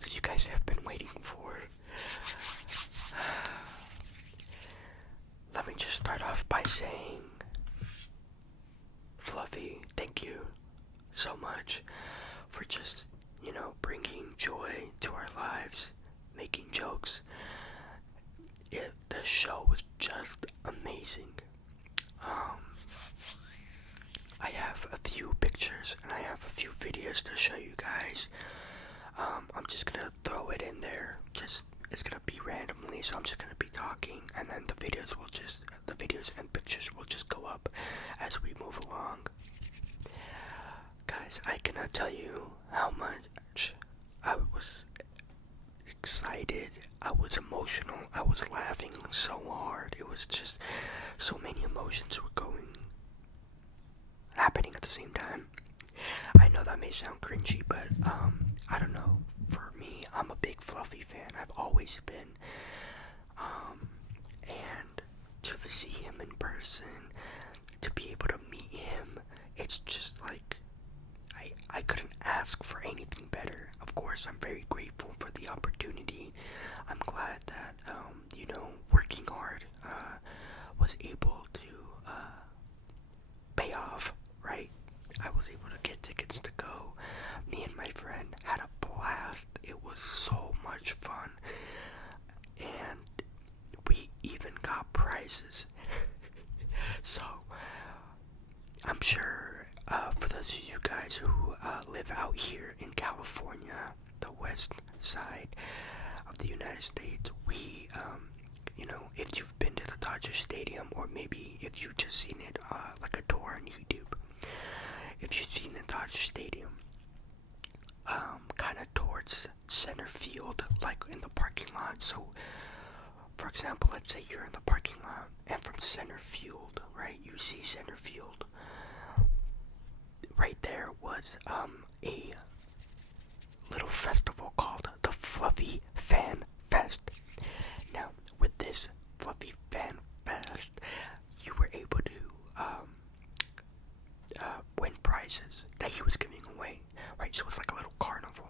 most of you guys have been waiting for. Let me just start off by saying, Fluffy, thank you so much for just, bringing joy to our lives, making jokes. The show was just amazing. I have a few pictures and I have a few videos to show you guys. I'm just gonna throw it in there. It's gonna be randomly, so I'm just gonna be talking, and then the videos and pictures will just go up as we move along. Guys, I cannot tell you how much I was excited, I was emotional, I was laughing so hard. It was just so many emotions were happening at the same time. I know that may sound cringy, but I don't know. For me, I'm a big Fluffy fan. I've always been. And to see him in person, to be able to meet him, it's just like I couldn't ask for anything better. Of course, I'm very grateful for the opportunity. I'm glad that working hard was able to pay off, right? I was able to get tickets to go. Me and my friend had a blast. It was so much fun. And we even got prizes. So, I'm sure for those of you guys who live out here in California, the west side of the United States, we, if you've been to the Dodger Stadium, or maybe if you've just seen it like a tour on YouTube, if you've seen the Dodger Stadium, kind of towards center field, like in the parking lot. So, for example, let's say you're in the parking lot, and from center field, right, you see center field. Right there was a little festival called the Fluffy Fan Fest. Now, with this Fluffy Fan Fest, you were able to win prizes that he was giving away, right? So it's like a little carnival.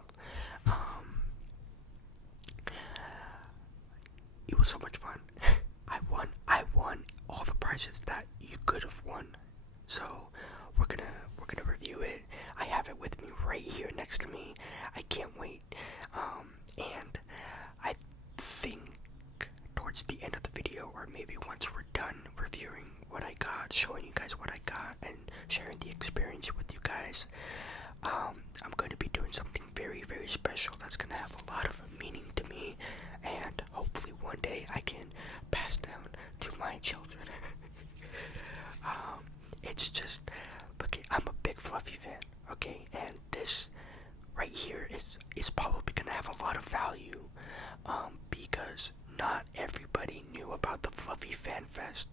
It was so much fun. I won all the prizes that you could have won. So we're gonna review it. I have it with me right here next to me. I can't wait. And I think towards the end of the video, or maybe once we're done reviewing what I got, showing you guys what I got, and sharing the experience with you guys, I'm going to be doing something very, very special that's going to have a lot of meaning to me, and hopefully one day I can pass down to my children. It's just, okay, I'm a big Fluffy fan, okay, and this right here is probably going to have a lot of value, because not everybody knew about the Fluffy Fan Fest.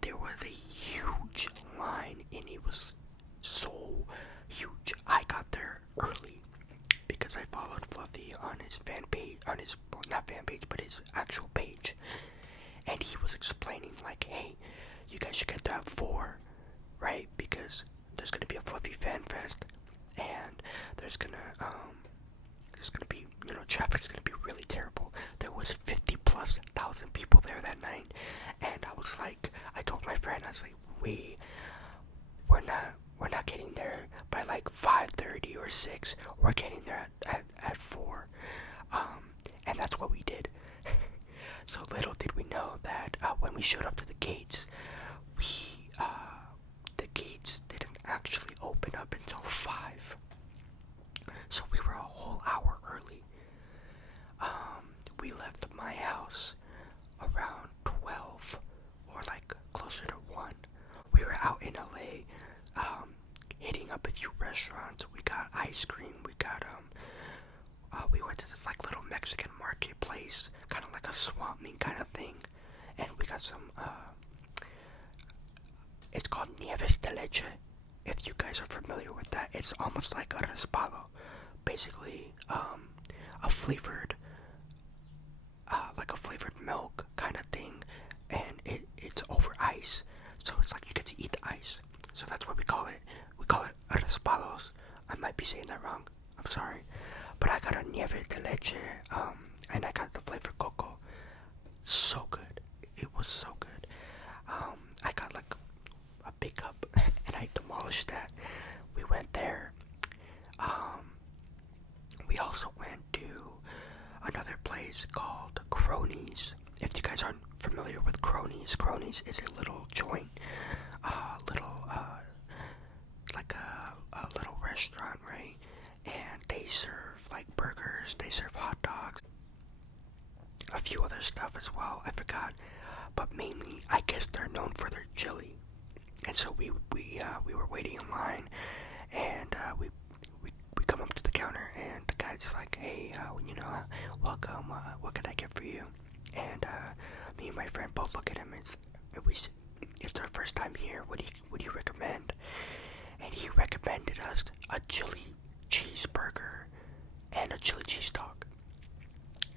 There was a huge line, and it was so huge. I got there early because I followed Fluffy on his fan page, not fan page, but his actual page, and he was explaining like, hey, you guys should get there at 4, right, because there's gonna be a Fluffy Fan Fest, and there's gonna be, traffic's gonna be really terrible. There was 50,000+ people there that night, and I told my friend, I was like, we're not getting there by like 5:30 or 6. We're getting there at 4, and that's what we did. So little did we know that when we showed up to the gates, the gates didn't actually open up until 5. So we were a whole hour early. We left my house around 12, or like closer to 1. We were out in LA, hitting up a few restaurants. We got ice cream. We went to this like little Mexican marketplace, kind of like a swamp meet kind of thing, and we got some. It's called Nieves de Leche. If you guys are familiar with that, it's almost like a raspado, basically a flavored milk kind of thing, and it's over ice, so it's like you get to eat the ice. So that's what we call it. We call it raspados. I might be saying that wrong. I'm sorry, but I got a nieve creve de leche, and I got the flavor cocoa. So good. It was so good. I got like a big cup and I demolished that. We went there. We also went to another place called Cronies. If you guys aren't familiar with Cronies, Cronies is a little joint, like a little restaurant, right? And they serve like burgers, they serve hot dogs, a few other stuff as well. I forgot, but mainly I guess they're known for their chili. And so we were waiting in line, and we come up to the counter, and the guy's like, "Hey, welcome. What can I get for you?" And me and my friend both look at him. It's our first time here. What do you recommend? And he recommended us a chili cheeseburger and a chili cheese dog.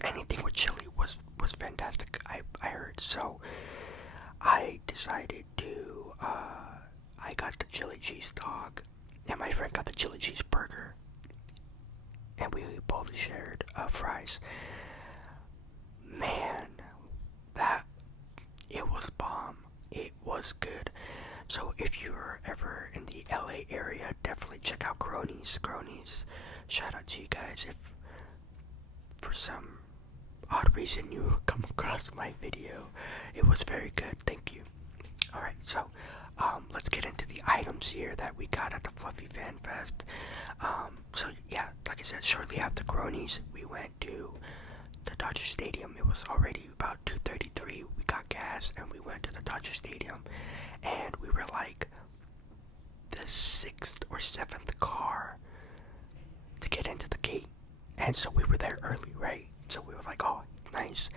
Anything with chili was fantastic. I heard. So I decided to. I got the chili cheese dog, and my friend got the chili cheese burger, and we both shared fries. Man, it was bomb. It was good. So if you're ever in the LA area, definitely check out Cronies. Cronies, shout out to you guys. If for some odd reason you come across my video, it was very good. Thank you. Alright, so let's get into the items here that we got at the Fluffy Fan Fest. So yeah, like I said, shortly after Cronies, we went to the Dodger Stadium. It was already about 2:33. We got gas and we went to the Dodger Stadium, and we were like the 6th or 7th car to get into the gate. And so we were there early, right? So we were like, oh, nice.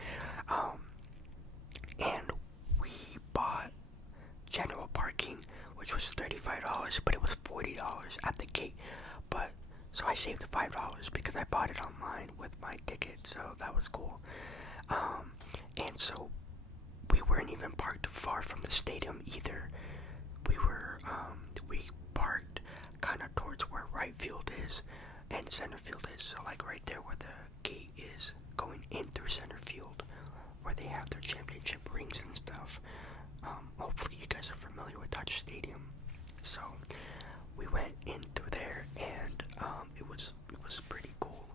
And we bought general parking, which was $35, but it was $40 at the gate. But so I saved the $5 because I bought it online with my ticket, so that was cool. And so we weren't even parked far from the stadium either. We parked kind of towards where right field is and center field is, so like right there where the gate is going in through center field, where they have their championship rings and stuff. Hopefully you guys are familiar with Dodger Stadium. So we went in through there, and it was pretty cool.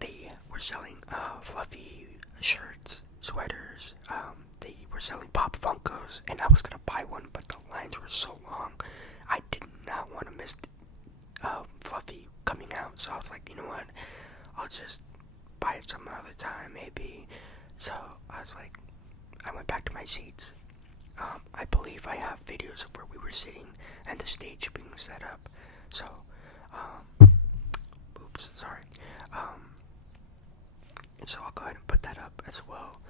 They were selling fluffy shirts, sweaters. They were selling Pop Funkos, and I was gonna buy one, but the lines were so long. I did not want to miss Fluffy coming out, so I was like, you know what? I'll just buy it some other time, maybe. So I was like, I went back to my seats. I believe I have videos of where we were sitting and the stage being set up. So, oops, sorry. So I'll go ahead and put that up as well,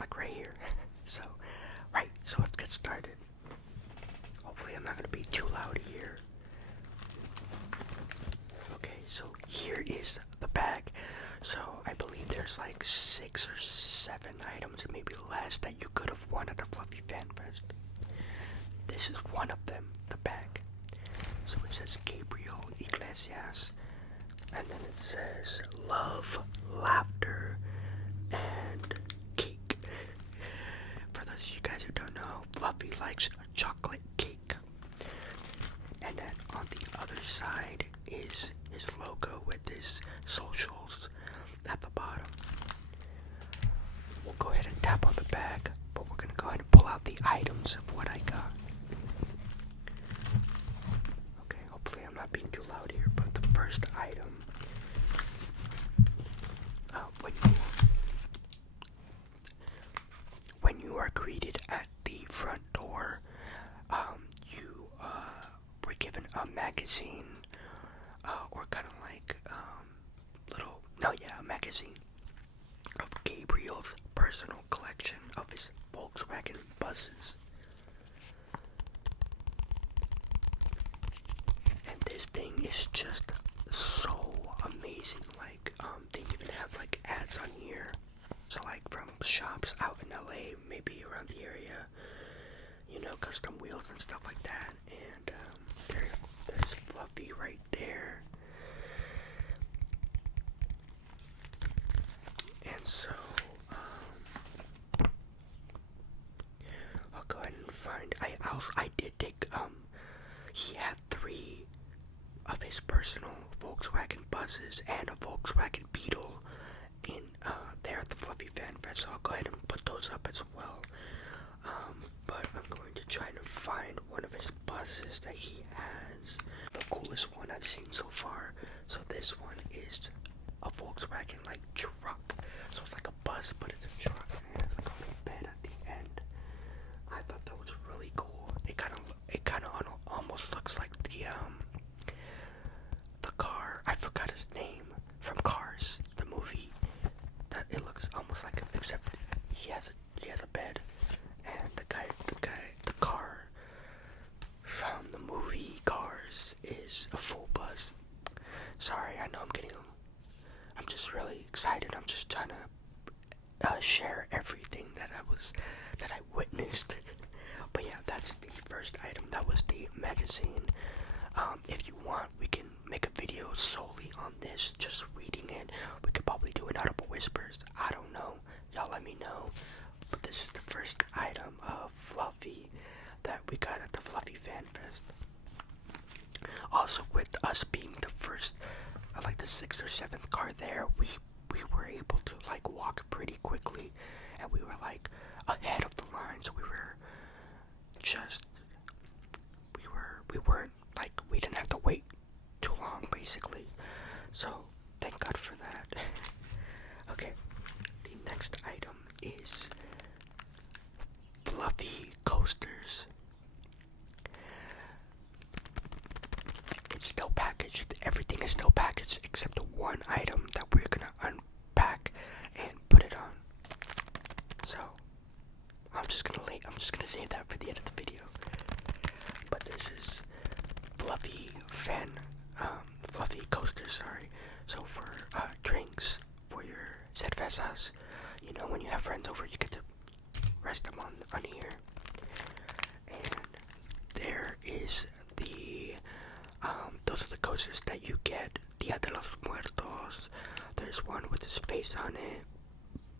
like right here. So, right, so let's get started. Hopefully I'm not gonna be too loud here. Okay, so here is the bag. So I believe there's like 6 or 7 items, maybe less, that you could have won at the Fluffy Fan Fest. This is one of them, the bag. So it says Gabriel Iglesias, and then it says love, laughter, and cake. For those of you guys who don't know, Fluffy likes chocolate cake. And then on the other side is his logo with his socials at the bottom. We'll go ahead and tap on the bag, but we're gonna go ahead and pull out the items of what I got. Okay, hopefully I'm not being too loud here, but the first item, when you are greeted at the front door, you were given a magazine, or kind of like a magazine of Gabriel's personal collection of his Volkswagen buses. And this thing is just so amazing. Like, they even have like ads on here. So like from shops out in LA, maybe around the area, custom wheels and stuff like that. And there's Fluffy right there. so I'll go ahead and find. I did take. He had 3 of his personal Volkswagen buses and a Volkswagen Beetle in there at the Fluffy Fan Fest. So I'll go ahead and put those up as well. But I'm going to try to find one of his buses that he has. The coolest one I've seen so far. So this one is a Volkswagen like truck. So it's like a bus, but it's a truck. And it has like a little bed at the end. I thought that was really cool. It kind of almost looks like the car. I forgot his name from Cars, the movie. That it looks almost like it, except he has a bed. And the car from the movie Cars is a full bus. Sorry, I know I'm just really excited. I'm just trying to share everything that I witnessed. But yeah, that's the first item. That was the magazine. If you want, we can make a video solely on this, just reading it. We could probably do an audible whispers. I don't know. Y'all let me know. But this is the first item of Fluffy that we got at the Fluffy Fan Fest. Also, with us being the first, like the 6th or 7th car there, we were able to like walk pretty quickly, and we were like ahead of the line. So we weren't like, we didn't have to wait too long basically. So thank God for that. Okay, the next item is Fluffy coasters. It's still packaged. Everything is still packaged except the one item that we're gonna unpack and put it on. So I'm just gonna save that for the end of the video. But this is Fluffy coasters, sorry. So for drinks for your cervezas, you know, when you have friends over, you get to rest them on here. And there is those are the coasters that you get. Dia de los Muertos. There's one with his face on it.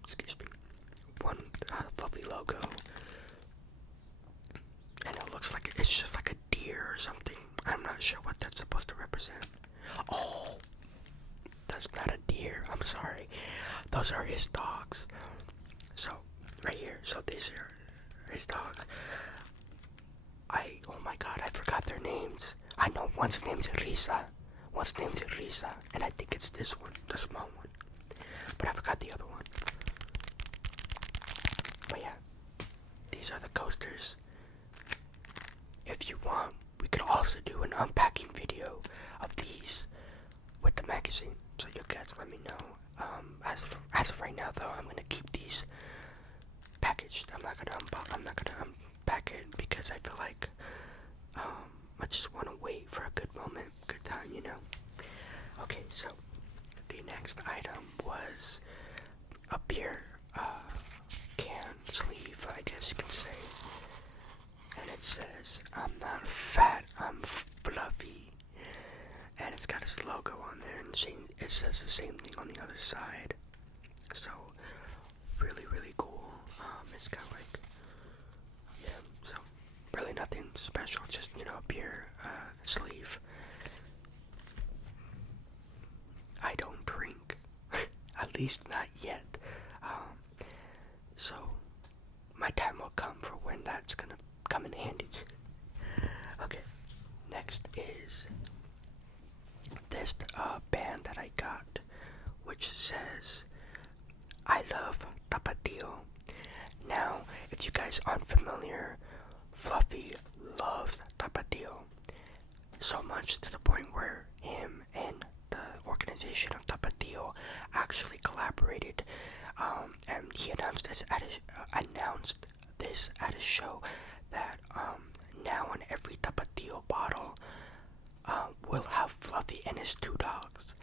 Excuse me. One Fluffy logo. And it looks like it's just like a deer or something. I'm not sure what that's supposed to represent. Oh, that's not a deer. I'm sorry. Those are his dogs. So, right here. So these are his dogs. Oh my god, I forgot their names. I know one's name's Risa. And I think it's this one, the small one. But I forgot the other one. But yeah, these are the coasters. If you want, we could also do an unpacking video of these with the magazine. So you guys let me know. As of right now, though, I'm gonna keep these packaged. I'm not gonna unpack it because I feel like I just want to wait for a good moment, good time, you know. Okay, so the next item was a beer can sleeve, I guess you can say. And it says, "I'm not fat, I'm fluffy." And it's got his logo on there, and it says the same thing on the other side. So, really, really cool. It's got like, yeah, so really nothing special, just, you know, a beer sleeve. I don't drink, at least not yet. So my time will come for when that's gonna come in handy. Okay, next is this band that I got, which says, "I love Tapatio." Now, if you guys aren't familiar, Fluffy loves Tapatio so much to the point where him and the organization of Tapatio actually collaborated, and he announced this at his show that now on every Tapatio bottle will have Fluffy and his 2 dogs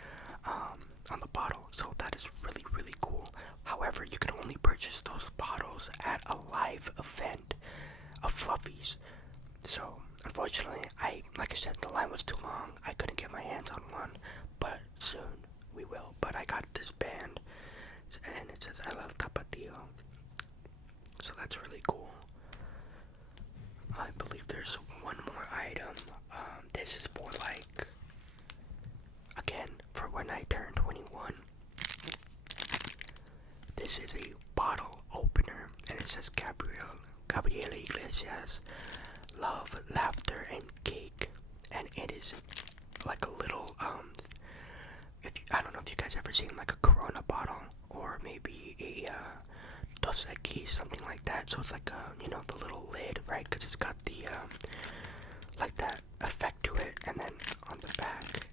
on the bottle. So that is really, really cool. However, you can only purchase those bottles at a live event of Fluffies. So unfortunately, like I said, the line was too long. I couldn't get my hands on one, but soon we will. But I got this band, and it says, that's really cool. I believe there's one more item. This is for like, again, for when I turn 21. This is a bottle opener, and it says Gabriela Iglesias, love, laughter, and cake. And it is like a little, I don't know if you guys ever seen like a Corona bottle, or maybe a, Dos Equis, something like that. So it's like the little lid, right? Because it's got the like that effect to it, and then on the back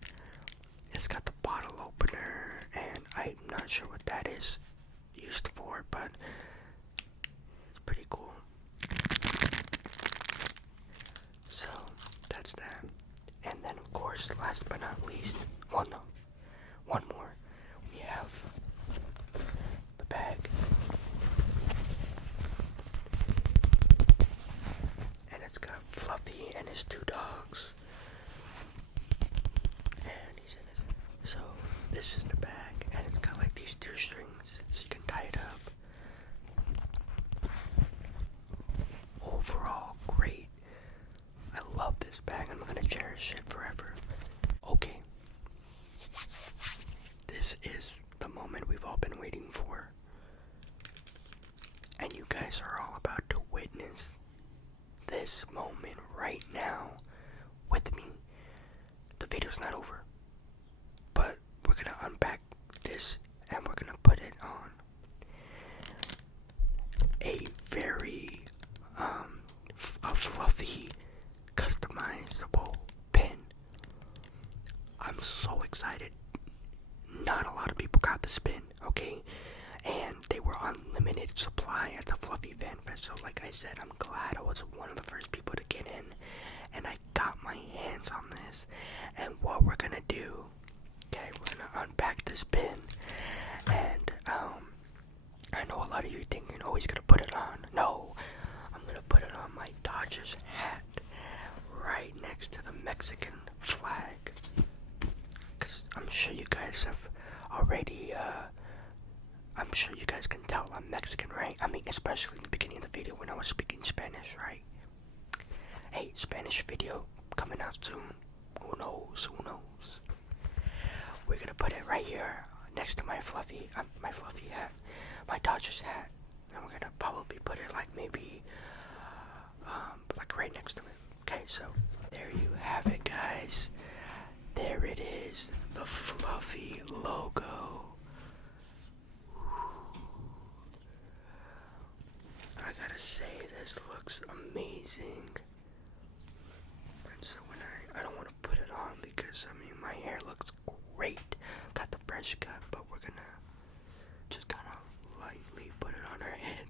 it's got the bottle opener, and I'm not sure what that is used for, but it's pretty cool. So that's that. And then of course, last but not least, one more. We have the bag. And it's got Fluffy and his two dogs. And he's in his... So, this is the bag, and it's got like these 2 strings, so you can tie it up. Overall, great. I love this bag. I'm gonna cherish it forever. Okay. This is the moment we've all been waiting for. And you guys are all about to witness this moment right now with me. The video's not over, but we're gonna unpack this and we're gonna put it on a very a fluffy customizable pin. I'm so excited. Not a lot of people got this pin, okay? And they were on limited supply at the Fluffy Fan Fest. So like I said, I'm glad I was one of the first people to get in, and I got my hands on this. And what we're gonna do, okay, we're gonna unpack this pin, and I know a lot of you thinking, oh, he's gonna put it on. No, I'm gonna put it on my Dodgers hat, right next to the Mexican flag. Cause I'm sure you guys have already, I'm sure you guys can tell I'm Mexican, right? I mean, especially in the beginning of the video when I was speaking Spanish, right? Hey, Spanish video coming out soon. Who knows? We're gonna put it right here next to my fluffy hat, my Dodgers hat, and we're gonna probably put it like maybe, like right next to it. Okay, so there you have it, guys. There it is, the Fluffy logo. I gotta say, this looks amazing. And so when I don't want to put it on because, I mean, my hair looks great. Got the fresh cut, but we're gonna just kind of lightly put it on our head.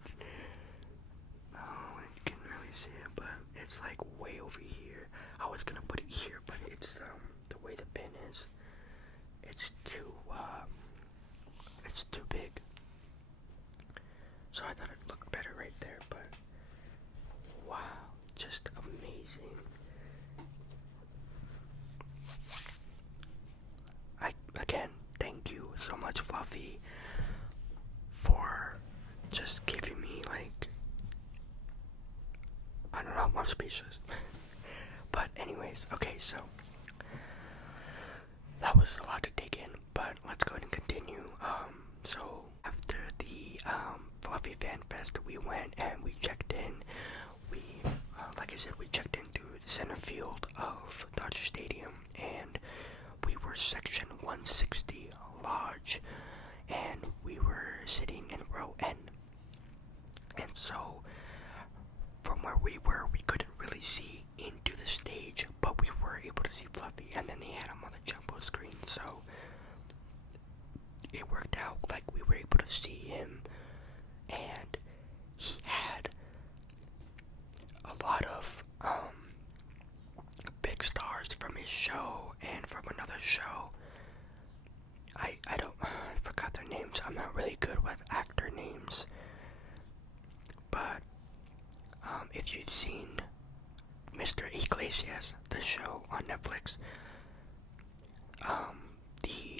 Oh, you can really see it, but it's like way over here. I was gonna put it here, but it's, the way the pin is, it's too big. So I thought it looked better right there, but wow, just amazing. Again, thank you so much, Fluffy, for just giving me, like, I don't know, I'm speechless. But anyways, okay, so that was a lot to take in, but let's go ahead and continue. So after the Fluffy Fan Fest, we went and we checked in. We, like I said, we checked into the center field of Dodger Stadium, and we were section 160 large, and we were sitting in row N. And so from where we were, we couldn't really see into the stage, but we were able to see Fluffy, and then they had him on the jumbo screen, so it worked out. Like, we were able to see him, and he had a lot of big stars from his show and from another show. I forgot their names. I'm not really good with actor names, but if you've seen Mr. Iglesias, the show on Netflix,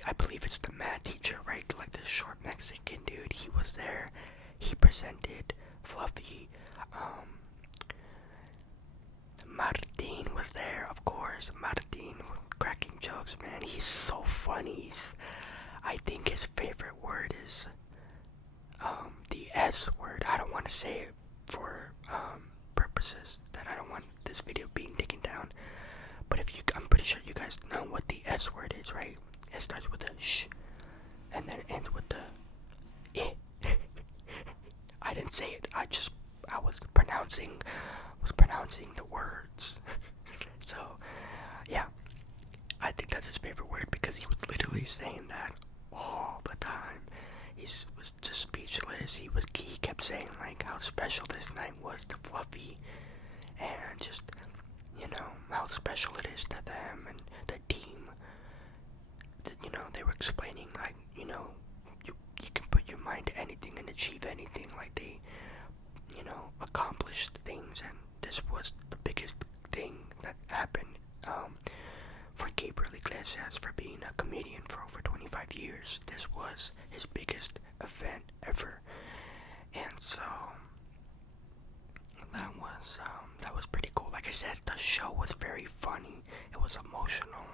I believe it's the math teacher, right? Like the short Mexican dude, he was there. He presented Fluffy. Martin was there, of course. Martin was cracking jokes, man. He's so funny. I think his favorite word is the S word. I don't want to say it for purposes that I don't want this video being taken down. But I'm pretty sure you guys know what the S word is, right? It starts with a sh, and then it ends with the I. I didn't say it. I was pronouncing the words. So yeah, I think that's his favorite word because he was literally saying that all the time. He was just speechless. He kept saying like how special this night was to Fluffy, and just how special it is to them and the team. That they were explaining like you can put your mind to anything and achieve anything. Like they accomplished things, and this was the biggest thing that happened for Gabriel Iglesias for being a comedian for over 25 years. This was his biggest event ever, and so that was pretty cool. Like I said, the show was very funny. It was emotional.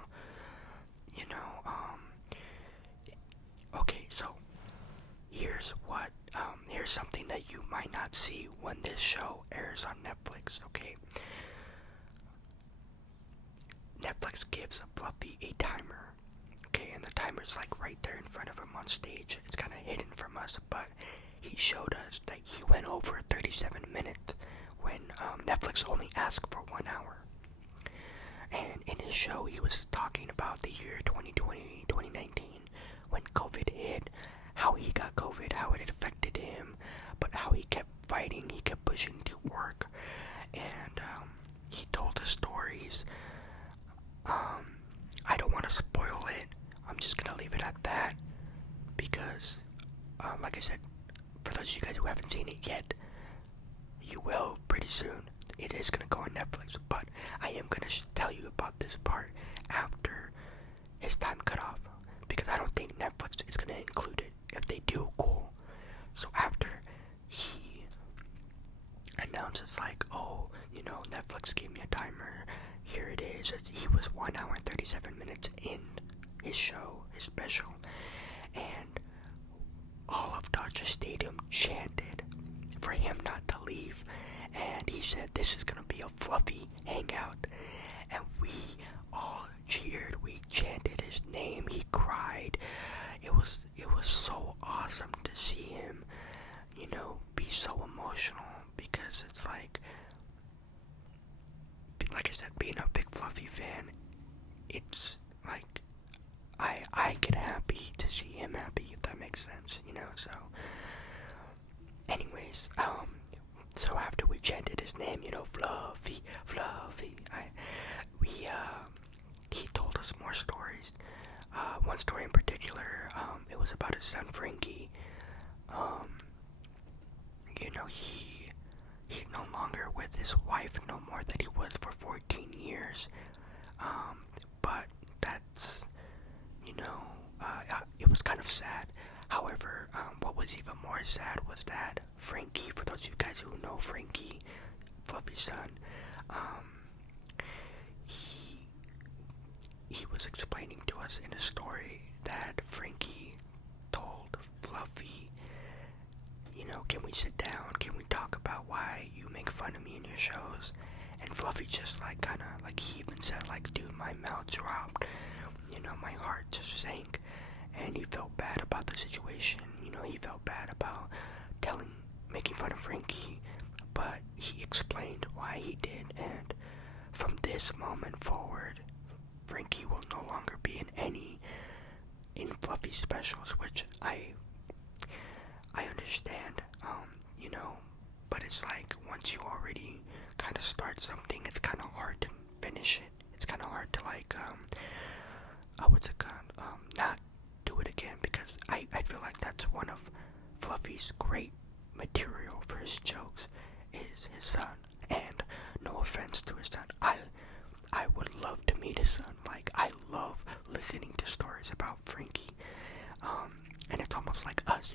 Okay, so here's something that you might not see when this show airs on Netflix. Okay, Netflix gives Fluffy a timer. Okay, and the timer's like right there in front of him on stage. It's kind of hidden from us, but he showed us that he went over 37 minutes when Netflix only asked for 1 hour. And in his show, he was talking about the year 2020, 2019, when COVID hit, how he got COVID, how it affected him, but how he kept fighting, he kept pushing to work, and he told the stories. I don't want to spoil it. I'm just gonna leave it at that because, like I said, for those of you guys who haven't seen it yet, you will pretty soon. It is gonna go on Netflix, but I am gonna tell you about this part after his time cut off because I don't think Netflix is gonna include it. If they do, cool. So after he announces like, oh, Netflix gave me a timer. Here it is. He was 1 hour and 37 minutes in his show, his special, and all of Dodger Stadium chanted for him not to leave. And he said, this is gonna be a Fluffy hangout. And we all cheered. We chanted his name. He cried. It was so awesome to see him, be so emotional because it's like I said, being a big Fluffy fan, it's like I get happy to see him happy, if that makes sense, so anyways, so after we chanted his name, Fluffy, he told us more stories. One story in particular, it was about his son Frankie. He's no longer with his wife no more that he was for 14 years. But that's, it was kind of sad. However, what was even more sad was that Frankie, for those of you guys who know Frankie, Fluffy's son, he was explaining to us in a story that Frankie told Fluffy, can we sit down? Can we talk about why you make fun of me in your shows? And Fluffy just he even said dude, my mouth dropped, my heart just sank, and he felt bad about the situation. He felt bad about making fun of Frankie, but he explained why he did, and from this moment forward, Frankie will no longer be in Fluffy specials, which I understand, but it's like once you already kind of start something, it's kind of hard to finish it. It's kind of hard to not do it again, because I feel like that's one of Fluffy's great material for his jokes is his son. And no offense to his son, I would love to meet his son. I love listening to stories about Frankie. And it's almost like us,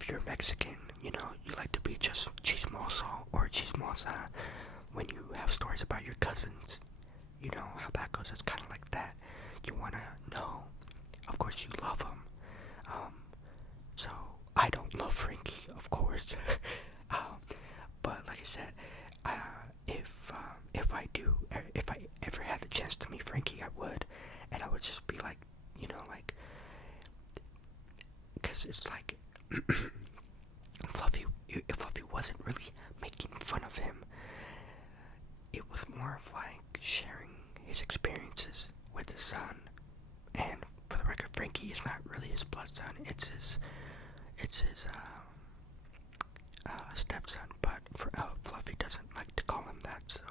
if you're Mexican, you know, you like to be just chismoso or chismosa when you have stories about your cousins. You know how that goes. It's kind of like that. You want to know. Of course, you love them. So I don't love Frankie, of course. But like I said, if I ever had the chance to meet Frankie, I would, and I would just be like, you know, like, because it's like Fluffy wasn't really making fun of him. It was more of like sharing his experiences with his son. And for the record, Frankie is not really his blood son. It's his stepson. But Fluffy doesn't like to call him that. So,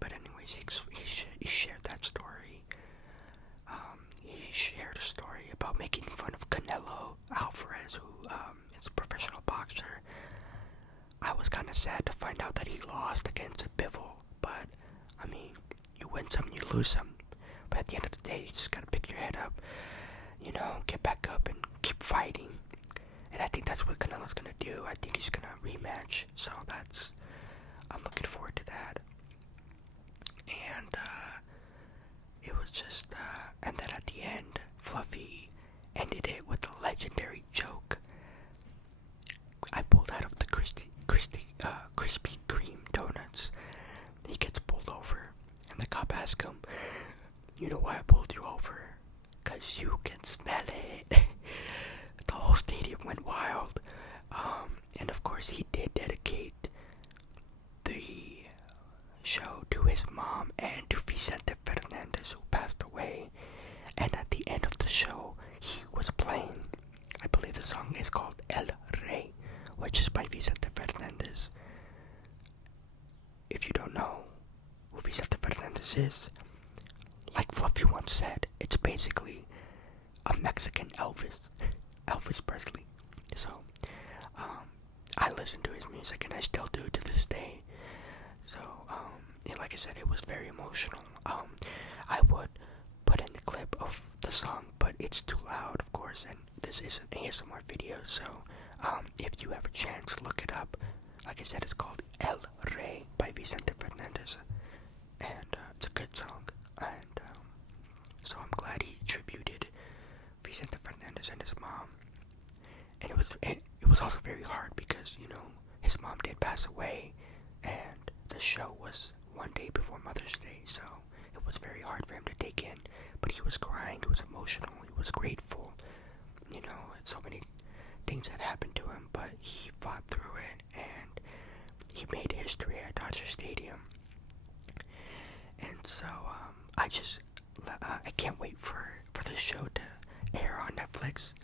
but anyways, he shared that story. He shared a story about making fun of Canelo Alvarez, who is a professional boxer. I was kind of sad to find out that he lost against Bivol, but I mean, you win some, you lose some. But at the end of the day, you just gotta pick your head up, you know, get back up and keep fighting. And I think that's what Canelo's gonna do. I think he's gonna rematch, so I'm looking forward to that. And it was just, and then at the end, Fluffy ended it with a legendary joke. I pulled out of the Krispy Kreme donuts. He gets pulled over, and the cop asks him, "You know why I pulled you over? 'Cause you can smell it." The whole stadium went wild. And of course, he did dedicate the show to his mom and to Vicente Fernandez, who passed away. And at the end of the show, he was playing, I believe the song is called El Rey, which is by Vicente Fernandez. If you don't know who Vicente Fernandez is, like Fluffy once said, it's basically a Mexican Elvis Presley. So, I listen to his music, and I still do to this day. So, like I said, it was very emotional. I would put in the clip of the song, but it's too loud, of course, and this is an ASMR video, so if you have a chance, look it up. Like I said, it's called El Rey by Vicente Fernandez, and it's a good song, and so I'm glad he tributed Vicente Fernandez and his mom. And it was also very hard because, you know, his mom did pass away, and the show was one day before Mother's Day, so it was very hard for him to take in. But he was crying, he was emotional, he was grateful, you know, and so many things had happened to him, but he fought through it, and he made history at Dodger Stadium. And so, I can't wait for the show to air on Netflix.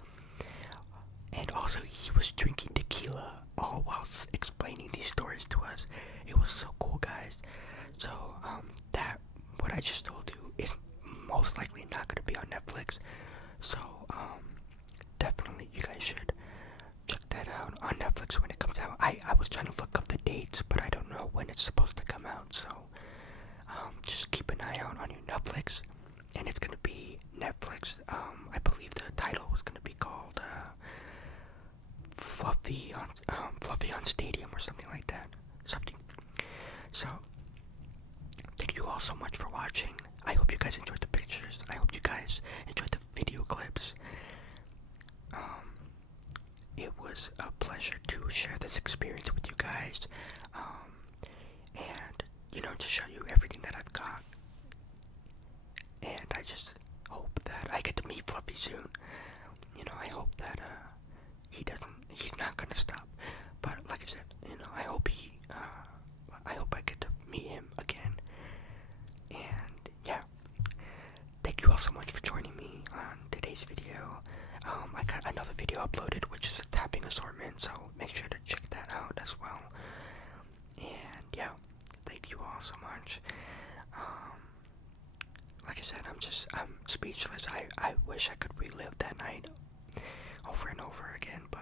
And also, he was drinking tequila all while explaining these stories to us. It was so cool, guys. So, what I just told you is most likely not going to be on Netflix. So, definitely you guys should check that out on Netflix when it comes out. I was trying to look up the dates, but I don't know when it's supposed to come out. So, just keep an eye out on your Netflix. And it's going to be Netflix. I believe the title was going to be called Fluffy on Stadium or something like that. So, thank you all so much for watching. I hope you guys enjoyed the pictures. I hope you guys enjoyed the video clips. It was a pleasure to share this experience with you guys. And, you know, to show you everything that I've got. And I just hope that I get to meet Fluffy soon. You know, I hope that he's not gonna stop. But like I said, you know, I hope I get to meet him again. And yeah, thank you all so much for joining me on today's video. I got another video uploaded, which is a tapping assortment, so make sure to check that out as well. And yeah, thank you all so much. Like I said, I'm speechless. I wish I could relive that night over and over again, but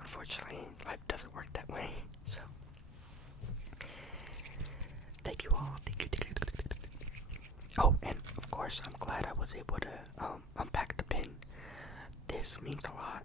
unfortunately, life doesn't work that way. So, thank you all. Thank you. Oh, and of course, I'm glad I was able to unpack the pin. This means a lot,